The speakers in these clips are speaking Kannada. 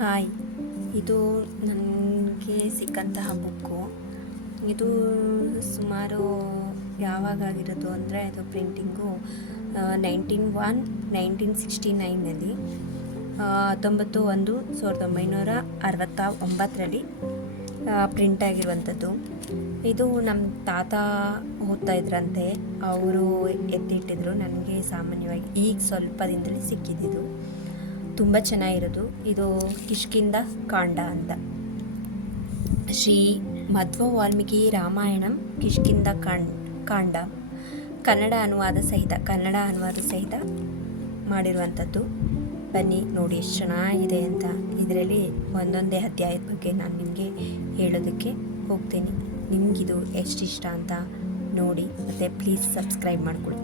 ಹಾಯ್, ಇದು ನನಗೆ ಸಿಕ್ಕಂತಹ ಬುಕ್ಕು. ಇದು ಸುಮಾರು ಯಾವಾಗಾಗಿರೋದು ಅಂದರೆ ಇದು ಪ್ರಿಂಟಿಂಗು 1969ರಲ್ಲಿ 19/1/1969ರಲ್ಲಿ ಪ್ರಿಂಟ್ ಆಗಿರುವಂಥದ್ದು. ಇದು ನಮ್ಮ ತಾತ ಓದ್ತಾ ಇದ್ರಂತೆ, ಅವರು ಎತ್ತಿಟ್ಟಿದ್ರು. ನನಗೆ ಸಾಮಾನ್ಯವಾಗಿ ಈಗ ಸ್ವಲ್ಪ ದಿನದಲ್ಲಿ ಸಿಕ್ಕಿದ್ದು. ತುಂಬ ಚೆನ್ನಾಗಿರೋದು. ಇದು ಕಿಷ್ಕಿಂಧ ಕಾಂಡ ಅಂತ. ಶ್ರೀ ಮಧ್ವ ವಾಲ್ಮೀಕಿ ರಾಮಾಯಣಂ ಕಿಷ್ಕಿಂಧ ಕಾಂಡ ಕನ್ನಡ ಅನುವಾದ ಸಹಿತ ಮಾಡಿರುವಂಥದ್ದು. ಬನ್ನಿ ನೋಡಿ ಎಷ್ಟು ಚೆನ್ನಾಗಿದೆ ಅಂತ. ಇದರಲ್ಲಿ ಒಂದೊಂದೇ ಅಧ್ಯಾಯದ ಬಗ್ಗೆ ನಾನು ನಿಮಗೆ ಹೇಳೋದಕ್ಕೆ ಹೋಗ್ತೀನಿ. ನಿಮಗಿದು ಎಷ್ಟು ಇಷ್ಟ ಅಂತ ನೋಡಿ, ಮತ್ತು ಪ್ಲೀಸ್ ಸಬ್ಸ್ಕ್ರೈಬ್ ಮಾಡಿಕೊಳ್ಳಿ.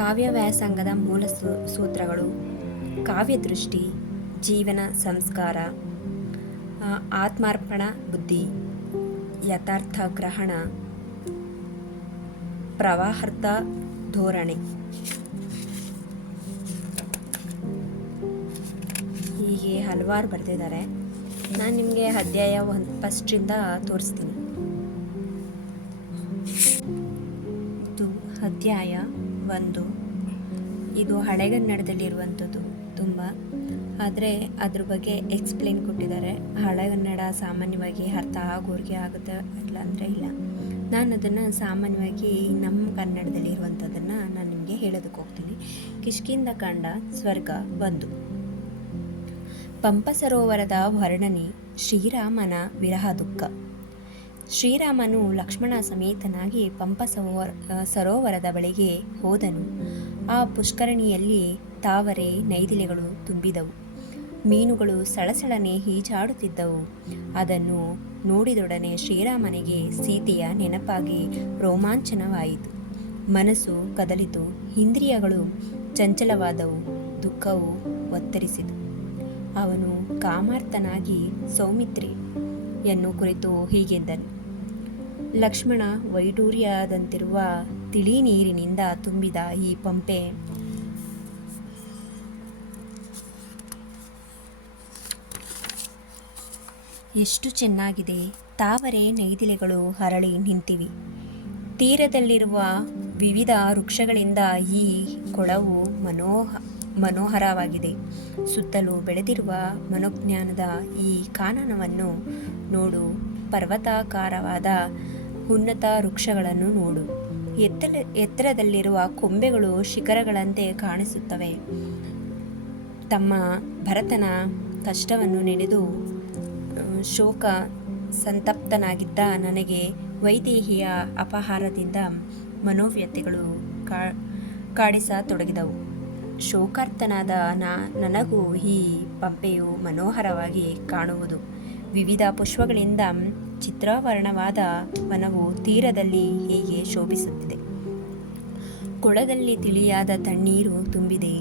ಕಾವ್ಯ ವ್ಯಾಸಂಗದ ಮೂಲ ಸೂತ್ರಗಳು: ಕಾವ್ಯದೃಷ್ಟಿ, ಜೀವನ ಸಂಸ್ಕಾರ, ಆತ್ಮಾರ್ಪಣ ಬುದ್ಧಿ, ಯಥಾರ್ಥ ಗ್ರಹಣ, ಪ್ರವಾಹಾರ್ಥ ಧೋರಣೆ. ಹೀಗೆ ಹಲವಾರು ಬರೆದಿದ್ದಾರೆ. ನಾನು ನಿಮಗೆ ಅಧ್ಯಾಯ ಫಸ್ಟಿಂದ ತೋರಿಸ್ತೀನಿ. ಇದು ಅಧ್ಯಾಯ 1. ಇದು ಹಳೆಗನ್ನಡದಲ್ಲಿರುವಂಥದ್ದು ತುಂಬ, ಆದರೆ ಅದ್ರ ಬಗ್ಗೆ ಎಕ್ಸ್ಪ್ಲೇನ್ ಕೊಟ್ಟಿದ್ದಾರೆ. ಹಳೆಗನ್ನಡ ಸಾಮಾನ್ಯವಾಗಿ ಅರ್ಥ ಆಗೋರಿಗೆ ಆಗುತ್ತೆ, ಇಲ್ಲ ಅಂದರೆ ಇಲ್ಲ. ನಾನು ಅದನ್ನು ಸಾಮಾನ್ಯವಾಗಿ ನಮ್ಮ ಕನ್ನಡದಲ್ಲಿರುವಂಥದ್ದನ್ನು ನಾನು ನಿಮಗೆ ಹೇಳೋದಕ್ಕೆ ಹೋಗ್ತೀನಿ. ಕಿಷ್ಕಿಂಧ ಕಾಂಡ ಸ್ವರ್ಗ 1. ಪಂಪ ಸರೋವರದ ವರ್ಣನೆ. ಶ್ರೀರಾಮನ ವಿರಹ ದುಃಖ. ಶ್ರೀರಾಮನು ಲಕ್ಷ್ಮಣ ಸಮೇತನಾಗಿ ಪಂಪ ಸರೋವರದ ಬಳಿಗೆ ಹೋದನು. ಆ ಪುಷ್ಕರಣಿಯಲ್ಲಿ ತಾವರೆ ನೈದಿಲೆಗಳು ತುಂಬಿದವು. ಮೀನುಗಳು ಸಳಸಳನೆ ಈಜಾಡುತ್ತಿದ್ದವು. ಅದನ್ನು ನೋಡಿದೊಡನೆ ಶ್ರೀರಾಮನಿಗೆ ಸೀತೆಯ ನೆನಪಾಗಿ ರೋಮಾಂಚನವಾಯಿತು. ಮನಸ್ಸು ಕದಲಿತು, ಇಂದ್ರಿಯಗಳು ಚಂಚಲವಾದವು, ದುಃಖವು ಒತ್ತರಿಸಿತು. ಅವನು ಕಾಮಾರ್ತನಾಗಿ ಸೌಮಿತ್ರಿಯನ್ನು ಕುರಿತು ಹೀಗೆಂದನು: ಲಕ್ಷ್ಮಣ, ವೈಡೂರ್ಯದಂತಿರುವ ತಿಳಿ ನೀರಿನಿಂದ ತುಂಬಿದ ಈ ಪಂಪೆ ಎಷ್ಟು ಚೆನ್ನಾಗಿದೆ. ತಾವರೆ ನೈದಿಲೆಗಳು ಹರಳಿ ನಿಂತಿವೆ. ತೀರದಲ್ಲಿರುವ ವಿವಿಧ ವೃಕ್ಷಗಳಿಂದ ಈ ಕೊಳವು ಮನೋಹರವಾಗಿದೆ. ಸುತ್ತಲೂ ಬೆಳೆದಿರುವ ಮನೋಜ್ಞಾನದ ಈ ಕಾನನವನ್ನು ನೋಡು. ಪರ್ವತಾಕಾರವಾದ ಉನ್ನತ ವೃಕ್ಷಗಳನ್ನು ನೋಡು. ಎತ್ತರದಲ್ಲಿರುವ ಕೊಂಬೆಗಳು ಶಿಖರಗಳಂತೆ ಕಾಣಿಸುತ್ತವೆ. ತಮ್ಮ ಭರತನ ಕಷ್ಟವನ್ನು ನೆನೆದು ಶೋಕ ಸಂತಪ್ತನಾಗಿದ್ದ ನನಗೆ ವೈದೇಹಿಯ ಅಪಹಾರದಿಂದ ಮನೋವ್ಯಥೆಗಳು ಕಾಡಿಸತೊಡಗಿದವು. ಶೋಕಾರ್ತನಾದ ನನಗೂ ಈ ಪಂಪೆಯು ಮನೋಹರವಾಗಿ ಕಾಣುವುದು. ವಿವಿಧ ಪುಷ್ಪಗಳಿಂದ ಚಿತ್ರಾವರಣವಾದ ವನವು ತೀರದಲ್ಲಿ ಹೀಗೆ ಶೋಭಿಸುತ್ತಿದೆ. ಕೊಳದಲ್ಲಿ ತಿಳಿಯಾದ ತಣ್ಣೀರು ತುಂಬಿದೆ.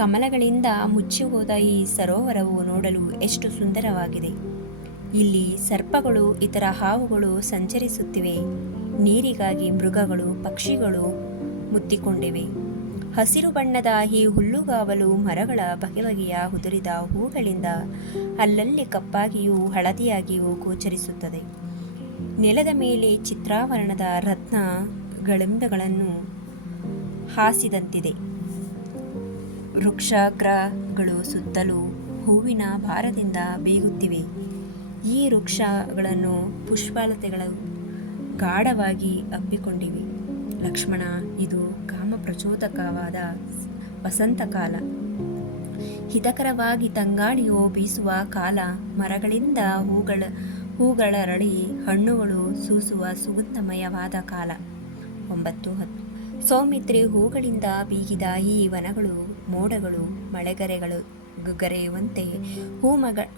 ಕಮಲಗಳಿಂದ ಮುಚ್ಚಿಹೋದ ಈ ಸರೋವರವು ನೋಡಲು ಎಷ್ಟು ಸುಂದರವಾಗಿದೆ. ಇಲ್ಲಿ ಸರ್ಪಗಳು, ಇತರ ಹಾವುಗಳು ಸಂಚರಿಸುತ್ತಿವೆ. ನೀರಿಗಾಗಿ ಮೃಗಗಳು, ಪಕ್ಷಿಗಳು ಮುತ್ತಿಕೊಂಡಿವೆ. ಹಸಿರು ಬಣ್ಣದ ಈ ಹುಲ್ಲುಗಾವಲು ಮರಗಳ ಬಗೆಬಗೆಯ ಉದುರಿದ ಹೂಗಳಿಂದ ಅಲ್ಲಲ್ಲಿ ಕಪ್ಪಾಗಿಯೂ ಹಳದಿಯಾಗಿಯೂ ಗೋಚರಿಸುತ್ತದೆ. ನೆಲದ ಮೇಲೆ ಚಿತ್ರಾವರಣದ ರತ್ನಗಳೆಂಬೆಗಳನ್ನು ಹಾಸಿದಂತಿದೆ. ವೃಕ್ಷಾಗ್ರಗಳು ಸುತ್ತಲೂ ಹೂವಿನ ಭಾರದಿಂದ ಬೀಗುತ್ತಿವೆ. ಈ ವೃಕ್ಷಗಳನ್ನು ಪುಷ್ಪಲತೆಗಳು ಗಾಢವಾಗಿ ಅಪ್ಪಿಕೊಂಡಿವೆ. ಲಕ್ಷ್ಮಣ, ಇದು ಕಾಮಪ್ರಚೋದಕವಾದ ವಸಂತಕಾಲ. ಹಿತಕರವಾಗಿ ತಂಗಾಳಿಯು ಬೀಸುವ ಕಾಲ. ಮರಗಳಿಂದ ಹೂಗಳರಳಿ ಹಣ್ಣುಗಳು ಸೂಸುವ ಸುಗಂಧಮಯವಾದ ಕಾಲ. 9-10. ಸೌಮಿತ್ರಿ ಹೂಗಳಿಂದ ಬೀಗಿದ ಈ ವನಗಳು ಮೋಡಗಳು ಮಳೆಗರೆಯುವಂತೆ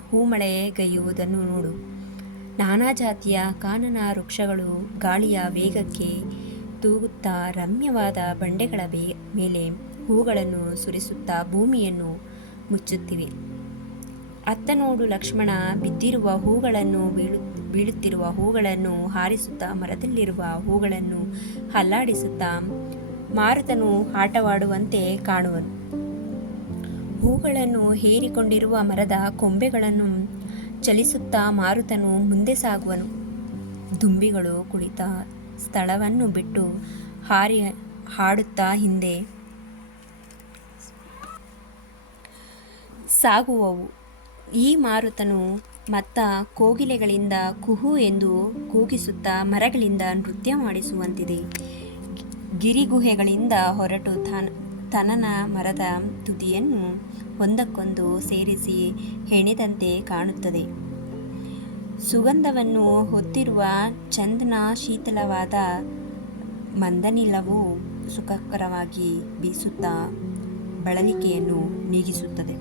ಹೂಮಳೆಗೈಯುವುದನ್ನು ನೋಡು. ನಾನಾ ಜಾತಿಯ ಕಾನನ ವೃಕ್ಷಗಳು ಗಾಳಿಯ ವೇಗಕ್ಕೆ ತೂಗುತ್ತಾ ರಮ್ಯವಾದ ಬಂಡೆಗಳ ಮೇಲೆ ಹೂಗಳನ್ನು ಸುರಿಸುತ್ತಾ ಭೂಮಿಯನ್ನು ಮುಚ್ಚುತ್ತಿವೆ. ಅತ್ತ ನೋಡು ಲಕ್ಷ್ಮಣ, ಬಿದ್ದಿರುವ ಹೂಗಳನ್ನು ಬೀಳುತ್ತಿರುವ ಹೂಗಳನ್ನು ಹಾರಿಸುತ್ತಾ, ಮರದಲ್ಲಿರುವ ಹೂಗಳನ್ನು ಅಲ್ಲಾಡಿಸುತ್ತಾ ಮಾರುತನು ಆಟವಾಡುವಂತೆ ಕಾಣುವನು. ಹೂಗಳನ್ನು ಹೇರಿಕೊಂಡಿರುವ ಮರದ ಕೊಂಬೆಗಳನ್ನು ಚಲಿಸುತ್ತಾ ಮಾರುತನು ಮುಂದೆ ಸಾಗುವನು. ದುಂಬಿಗಳು ಕುಳಿತ ಸ್ಥಳವನ್ನು ಬಿಟ್ಟು ಹಾಡುತ್ತಾ ಹಿಂದೆ ಸಾಗುವವು. ಈ ಮಾರುತನು ಮತ್ತ ಕೋಗಿಲೆಗಳಿಂದ ಕುಹು ಎಂದು ಕೂಗಿಸುತ್ತಾ ಮರಗಳಿಂದ ನೃತ್ಯ ಮಾಡಿಸುವಂತಿದೆ. ಗಿರಿಗುಹೆಗಳಿಂದ ಹೊರಟು ತನನ ಮರದ ತುದಿಯನ್ನು ಒಂದಕ್ಕೊಂದು ಸೇರಿಸಿ ಹೆಣೆದಂತೆ ಕಾಣುತ್ತದೆ. ಸುಗಂಧವನ್ನು ಹೊತ್ತಿರುವ ಚಂದನ ಶೀತಲವಾದ ಮಂದನಿಲವು ಸುಖಕರವಾಗಿ ಬೀಸುತ್ತಾ ಬಳಲಿಕೆಯನ್ನು ನೀಗಿಸುತ್ತದೆ.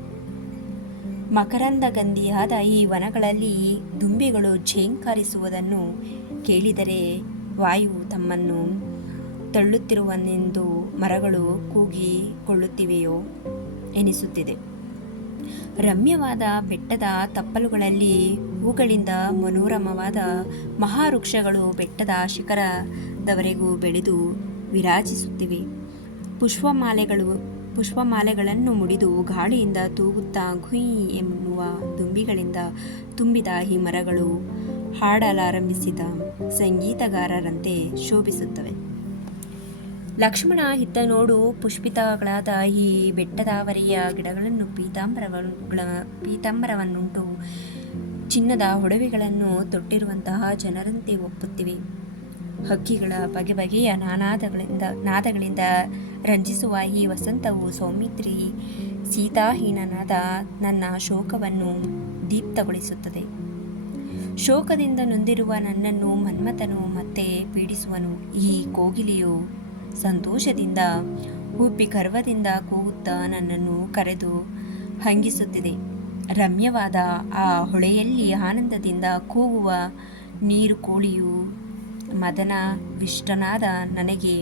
ಮಕರಂದಗಂಧಿಯಾದ ಈ ವನಗಳಲ್ಲಿ ದುಂಬಿಗಳು ಝೇಂಕಾರಿಸುವುದನ್ನು ಕೇಳಿದರೆ ವಾಯು ತಮ್ಮನ್ನು ತಳ್ಳುತ್ತಿರುವನೆಂದು ಮರಗಳು ಕೂಗಿಕೊಳ್ಳುತ್ತಿವೆಯೋ ಎನಿಸುತ್ತಿದೆ. ರಮ್ಯವಾದ ಬೆಟ್ಟದ ತಪ್ಪಲುಗಳಲ್ಲಿ ಹೂಗಳಿಂದ ಮನೋರಮವಾದ ಮಹಾವೃಕ್ಷಗಳು ಬೆಟ್ಟದ ಶಿಖರದವರೆಗೂ ಬೆಳೆದು ವಿರಾಜಿಸುತ್ತಿವೆ. ಪುಷ್ಪಮಾಲೆಗಳನ್ನು ಮುಡಿದು ಗಾಳಿಯಿಂದ ತೂಗುತ್ತಾ ಗುಯ್ ಎನ್ನುವ ದುಂಬಿಗಳಿಂದ ತುಂಬಿದ ಈ ಮರಗಳು ಹಾಡಲಾರಂಭಿಸಿದ ಸಂಗೀತಗಾರರಂತೆ ಶೋಭಿಸುತ್ತವೆ. ಲಕ್ಷ್ಮಣ ಇತ್ತ ನೋಡು, ಪುಷ್ಪಿತಗಳಾದ ಈ ಬೆಟ್ಟದಾವರಿಯ ಗಿಡಗಳನ್ನು ಪೀತಾಂಬರವನ್ನುಂಟು ಚಿನ್ನದ ಒಡವೆಗಳನ್ನು ತೊಟ್ಟಿರುವಂತಹ ಜನರಂತೆ ಒಪ್ಪುತ್ತಿವೆ. ಹಕ್ಕಿಗಳ ಬಗೆ ಬಗೆಯ ನಾದಗಳಿಂದ ರಂಜಿಸುವ ಈ ವಸಂತವು ಸೌಮಿತ್ರಿ ಸೀತಾಹೀನನಾದ ನನ್ನ ಶೋಕವನ್ನು ದೀಪ್ತಗೊಳಿಸುತ್ತದೆ. ಶೋಕದಿಂದ ನೊಂದಿರುವ ನನ್ನನ್ನು ಮನ್ಮಥನು ಮತ್ತೆ ಪೀಡಿಸುವನು. ಈ ಕೋಗಿಲೆಯು ಸಂತೋಷದಿಂದ ಉಬ್ಬಿ ಗರ್ವದಿಂದ ಕೂಗುತ್ತಾ ನನ್ನನ್ನು ಕರೆದು ಹಂಗಿಸುತ್ತಿದೆ. ರಮ್ಯವಾದ ಆ ಹೊಳೆಯಲ್ಲಿ ಆನಂದದಿಂದ ಕೂಗುವ ನೀರು ಕೋಳಿಯು ಮದನವಿಷ್ಟನಾದ ನನಗೆ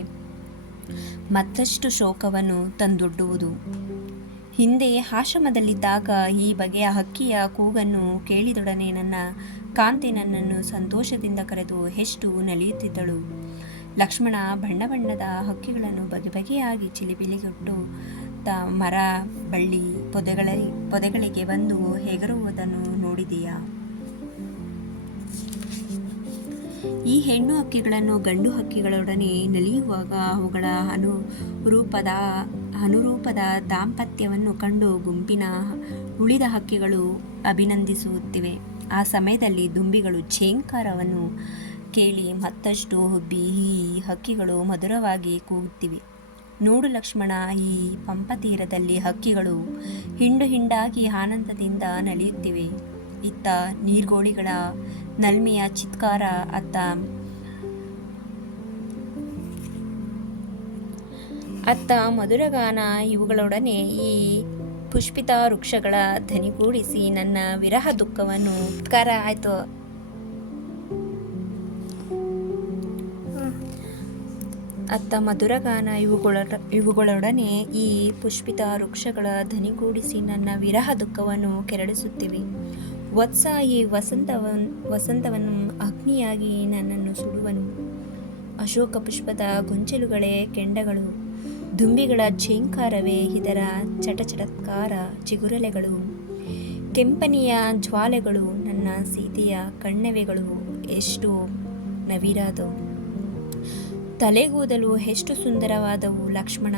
ಮತ್ತಷ್ಟು ಶೋಕವನ್ನು ತಂದೊಡ್ಡುವುದು. ಹಿಂದೆ ಆಶ್ರಮದಲ್ಲಿದ್ದಾಗ ಈ ಬಗೆಯ ಹಕ್ಕಿಯ ಕೂಗನ್ನು ಕೇಳಿದೊಡನೆ ನನ್ನ ಕಾಂತೆ ನನ್ನನ್ನು ಸಂತೋಷದಿಂದ ಕರೆದು ಎಷ್ಟು ನಲಿಯುತ್ತಿದ್ದಳು. ಲಕ್ಷ್ಮಣ ಬಣ್ಣ ಬಣ್ಣದ ಹಕ್ಕಿಗಳನ್ನು ಬಗೆ ಬಗೆಯಾಗಿ ಚಿಲಿಪಿಲಿಗೊಟ್ಟು ಮರ ಬಳ್ಳಿ ಪೊದೆಗಳಿಗೆ ಬಂದು ಹೆಗರುವುದನ್ನು ನೋಡಿದೆಯಾ? ಈ ಹೆಣ್ಣು ಹಕ್ಕಿಗಳನ್ನು ಗಂಡು ಹಕ್ಕಿಗಳೊಡನೆ ನಲಿಯುವಾಗ ಅವುಗಳ ಅನುರೂಪದ ದಾಂಪತ್ಯವನ್ನು ಕಂಡು ಗುಂಪಿನ ಉಳಿದ ಹಕ್ಕಿಗಳು ಅಭಿನಂದಿಸುತ್ತಿವೆ. ಆ ಸಮಯದಲ್ಲಿ ದುಂಬಿಗಳು ಝೇಂಕಾರವನ್ನು ಕೇಳಿ ಮತ್ತಷ್ಟು ಹುಬ್ಬಿ ಈ ಹಕ್ಕಿಗಳು ಮಧುರವಾಗಿ ಕೂಗುತ್ತಿವೆ. ನೋಡು ಲಕ್ಷ್ಮಣ, ಈ ಪಂಪತೀರದಲ್ಲಿ ಹಕ್ಕಿಗಳು ಹಿಂಡು ಹಿಂಡಾಗಿ ಆನಂದದಿಂದ ನಲಿಯುತ್ತಿವೆ. ಇತ್ತ ನೀರ್ಗೋಳಿಗಳ ನಲ್ಮೆಯ ಚಿತ್ಕಾರ, ಅತ್ತ ಮಧುರಗಾನ, ಇವುಗಳೊಡನೆ ಈ ಪುಷ್ಪಿತ ವೃಕ್ಷಗಳ ಧನಿಗೂಡಿಸಿ ನನ್ನ ವಿರಹ ದುಃಖವನ್ನು ಆಯ್ತು. ಅತ್ತ ಮಧುರಗಾನ ಇವುಗಳೊಡನೆ ಈ ಪುಷ್ಪಿತ ವೃಕ್ಷಗಳ ಧನಿಗೂಡಿಸಿ ನನ್ನ ವಿರಹ ದುಃಖವನ್ನು ಕೆರಳಿಸುತ್ತಿವೆ. ವತ್ಸ, ಈ ವಸಂತವನ್ನು ಅಗ್ನಿಯಾಗಿ ನನ್ನನ್ನು ಸುಡುವನು. ಅಶೋಕ ಪುಷ್ಪದ ಗೊಂಚಲುಗಳೇ ಕೆಂಡಗಳು, ದುಂಬಿಗಳ ಝೇಂಕಾರವೇ ಇದರ ಚಟಚಟತ್ಕಾರ ಚಿಗುರಲೆಗಳು. ಕೆಂಪನೆಯ ಜ್ವಾಲೆಗಳು, ನನ್ನ ಸೀತೆಯ ಕಣ್ಣೆವೆಗಳು ಎಷ್ಟು ನವಿರಾದವು. ತಲೆಗೂದಲು ಎಷ್ಟು ಸುಂದರವಾದವು ಲಕ್ಷ್ಮಣ.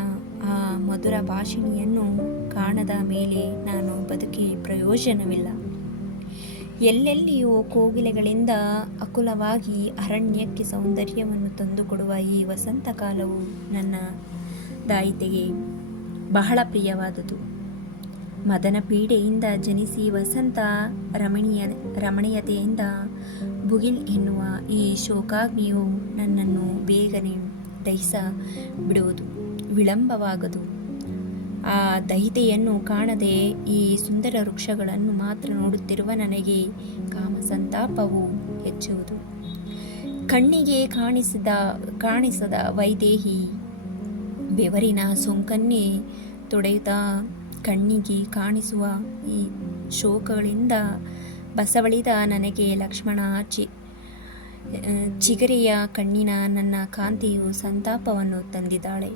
ಆ ಮಧುರ ಭಾಷಿಣಿಯನ್ನು ಕಾಣದ ಮೇಲೆ ನಾನು ಬದುಕಿ ಪ್ರಯೋಜನವಿಲ್ಲ. ಎಲ್ಲೆಲ್ಲಿಯೂ ಕೋಗಿಲೆಗಳಿಂದ ಅಕುಲವಾಗಿ ಅರಣ್ಯಕ್ಕೆ ಸೌಂದರ್ಯವನ್ನು ತಂದುಕೊಡುವ ಈ ವಸಂತ ಕಾಲವು ನನ್ನ ದಾಯಿತೆಗೆ ಬಹಳ ಪ್ರಿಯವಾದುದು. ಮದನ ಪೀಡೆಯಿಂದ ಜನಿಸಿ ವಸಂತ ರಮಣೀಯತೆಯಿಂದ ಭುಗಿಲ್ ಎನ್ನುವ ಈ ಶೋಕಾಗ್ನಿಯು ನನ್ನನ್ನು ಬೇಗನೆ ದಹಿಸ ಬಿಡುವುದು, ವಿಳಂಬವಾಗದು. ಆ ದಹಿತೆಯನ್ನು ಕಾಣದೆ ಈ ಸುಂದರ ವೃಕ್ಷಗಳನ್ನು ಮಾತ್ರ ನೋಡುತ್ತಿರುವ ನನಗೆ ಕಾಮಸಂತಾಪವು ಹೆಚ್ಚುವುದು. ಕಣ್ಣಿಗೆ ಕಾಣಿಸದ ವೈದೇಹಿ ಬೆವರಿನ ಸೋಂಕನ್ನೇ ತೊಡೆಯುತ್ತಾ ಕಣ್ಣಿಗೆ ಕಾಣಿಸುವ ಈ ಶೋಕಗಳಿಂದ ಬಸವಳಿದ ನನಗೆ ಲಕ್ಷ್ಮಣ ಚಿಗರೆಯ ಕಣ್ಣಿನ ನನ್ನ ಕಾಂತಿಯು ಸಂತಾಪವನ್ನು ತಂದಿದ್ದಾಳೆ.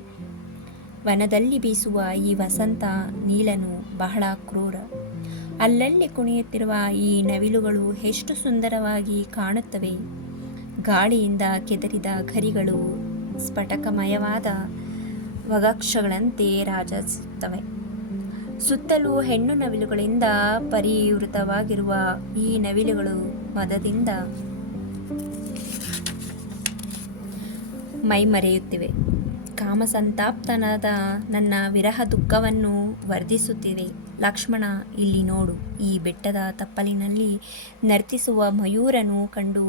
ವನದಲ್ಲಿ ಬೀಸುವ ಈ ವಸಂತ ನೀಲನು ಬಹಳ ಕ್ರೂರ. ಅಲ್ಲಲ್ಲಿ ಕುಣಿಯುತ್ತಿರುವ ಈ ನವಿಲುಗಳು ಎಷ್ಟು ಸುಂದರವಾಗಿ ಕಾಣುತ್ತವೆ. ಗಾಳಿಯಿಂದ ಕೆದರಿದ ಗರಿಗಳು ಸ್ಫಟಕಮಯವಾದ ವಗಕ್ಷಗಳಂತೆ ರಾಜಿಸುತ್ತವೆ. ಸುತ್ತಲೂ ಹೆಣ್ಣು ನವಿಲುಗಳಿಂದ ಪರಿವೃತವಾಗಿರುವ ಈ ನವಿಲುಗಳು ಮದದಿಂದ ಮೈಮರೆಯುತ್ತಿವೆ. ಕಾಮಸಂತಾಪ್ತನಾದ ನನ್ನ ವಿರಹ ದುಃಖವನ್ನು ವರ್ಧಿಸುತ್ತಿವೆ. ಲಕ್ಷ್ಮಣ, ಇಲ್ಲಿ ನೋಡು, ಈ ಬೆಟ್ಟದ ತಪ್ಪಲಿನಲ್ಲಿ ನರ್ತಿಸುವ ಮಯೂರನು ಕಂಡು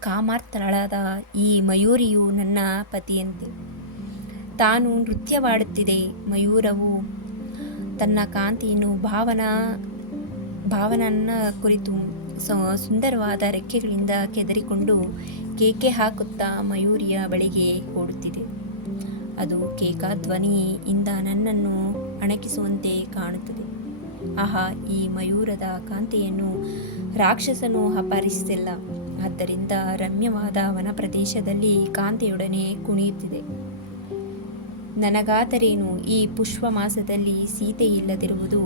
ಕಾಮಾರ್ಥಳಾದ ಈ ಮಯೂರಿಯು ನನ್ನ ಪತಿಯಂತೆ. ತಾನು ನೃತ್ಯವಾಡುತ್ತಿದೆ. ಮಯೂರವು ತನ್ನ ಕಾಂತಿಯನ್ನು ಭಾವನನ್ನ ಕುರಿತು ಸುಂದರವಾದ ರೆಕ್ಕೆಗಳಿಂದ ಕೆದರಿಕೊಂಡು ಕೇಕೆ ಹಾಕುತ್ತಾ ಮಯೂರಿಯ ಬಳಿಗೆ ಓಡುತ್ತಿದೆ. ಅದು ಕೇಕಾಧ್ವನಿಯಿಂದ ನನ್ನನ್ನು ಅಣಕಿಸುವಂತೆ ಕಾಣುತ್ತದೆ. ಆಹಾ, ಈ ಮಯೂರದ ಕಾಂತಿಯನ್ನು ರಾಕ್ಷಸನು ಅಪಹರಿಸಿಲ್ಲ. ಆದ್ದರಿಂದ ರಮ್ಯವಾದ ವನಪ್ರದೇಶದಲ್ಲಿ ಕಾಂತಿಯೊಡನೆ ಕುಣಿಯುತ್ತಿದೆ. ನನಗಾದರೇನು, ಈ ಪುಷ್ಪ ಮಾಸದಲ್ಲಿ ಸೀತೆ ಇಲ್ಲದಿರುವುದು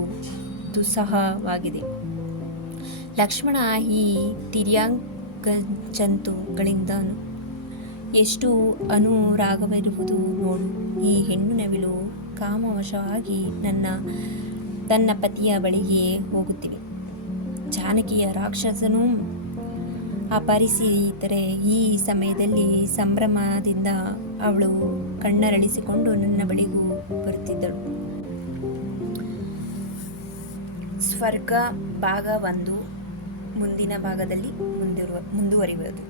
ದುಸ್ಸಹವಾಗಿದೆ. ಲಕ್ಷ್ಮಣ, ಈ ತಿರ್ಯಾಂಗಜಂತುಗಳಿಂದ ಎಷ್ಟು ಅನುರಾಗವಿರುವುದು ನೋಡು. ಈ ಹೆಣ್ಣು ನವಿಲು ಕಾಮವಶವಾಗಿ ತನ್ನ ಪತಿಯ ಬಳಿಗೆ ಹೋಗುತ್ತಿವೆ. ಜಾನಕಿಯ ರಾಕ್ಷಸನು ಅಪಹರಿಸಿದರೆ ಈ ಸಮಯದಲ್ಲಿ ಸಂಭ್ರಮದಿಂದ ಅವಳು ಕಣ್ಣರಳಿಸಿಕೊಂಡು ನನ್ನ ಬಳಿಗೂ ಬರುತ್ತಿದ್ದಳು. ಸ್ವರ್ಗ ಭಾಗ 1 ಮುಂದಿನ ಭಾಗದಲ್ಲಿ ಮುಂದುವರಿಯುವುದು.